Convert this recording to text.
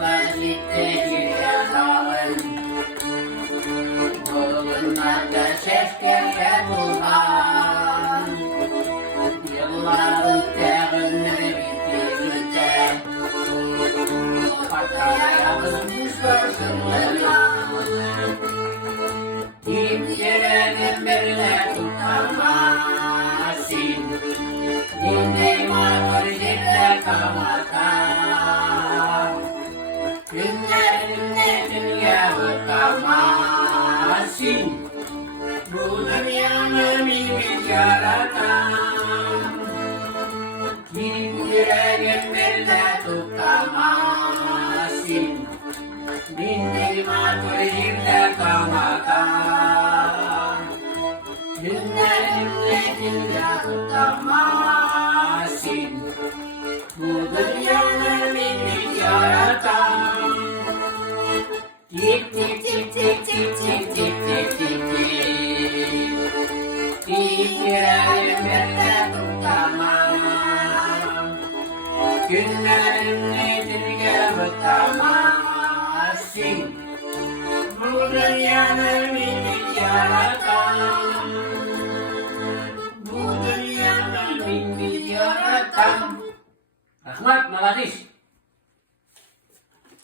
vazgeçti yatağın. Dolunlarda şefkeye bulhan. Yılların teğini bitirdi. Hataya yazmışlar sırlarına. Kimselerin birine tutamazsın. Dinleyin marifetle kalmaktan. Günlerinde dünya utanmazsın. Bu dünyanın minik yaratan. Kim yüreğin birine tutamazsın. Dinleyin marifetle kalmaktan. Günlerinde dünya tutamazsın. Bu dünyanın minik yaratan. Tik tik tik tik tik tik tik tik tik tik. Yüreğimde tutamam. Günlerinde dünya tutamazsın. Bu dünyanın minik yaratan.